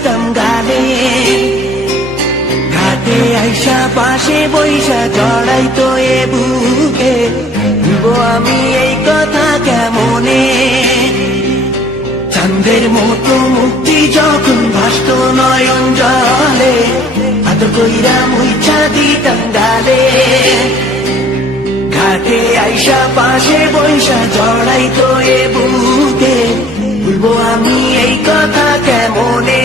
দিতাম গালে, ঘাটে আইসা পাশে বৈশা জড়াইতো এ বুকে, ভুলবো আমি এই কথা কেমনে? চাঁদের মতো মুক্তি যখন ভাসত নয়ন জলে, আদর কইরা মুইছা দিতাম গালে, ঘাটে আইসা পাশে বৈশা জড়াইতো এ বুকে, ভুলবো আমি এই কথা কেমনে?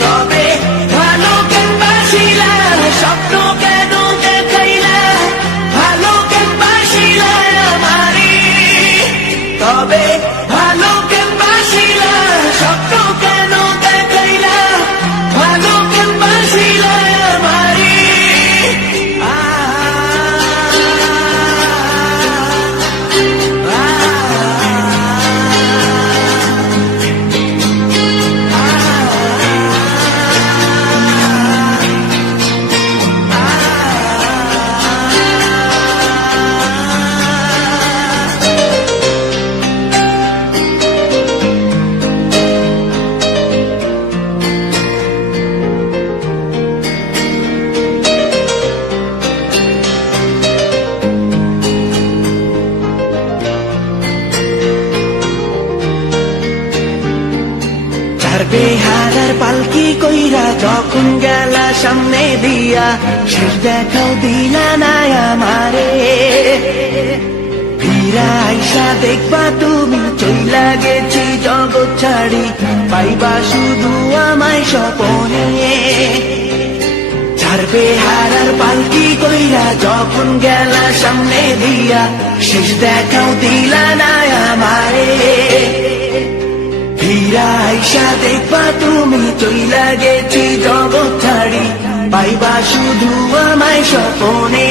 তবে ভালো কেন বাসিলা, স্বপ্ন কেন দেখাইলা, ভালো কেন বাসিলা আমারে? তবে ভালো কেন বাসিলা, স্বপ্ন কেন দেখাইলা, ভালো কেন বাসিলা আমারে? বেহারার পালকি কইরা যখন গেলা সামনে দিয়া, শেষ দেখাও দিলা না আমারে। ফিরা আইসা দেখবা তুমি চইলা গেছি জগৎ ছাড়ি, পাইবা শুধু আমায় স্বপনে। চার বেহারার পালকি কইরা যখন গেলা সামনে দিয়া, শেষ দেখাও দিলা না আমারে। ফিরা আইসা দেখবা তুমি চইলা গেছি জগৎ ছাড়ি, পাইবা শুধু আমায় স্বপনে।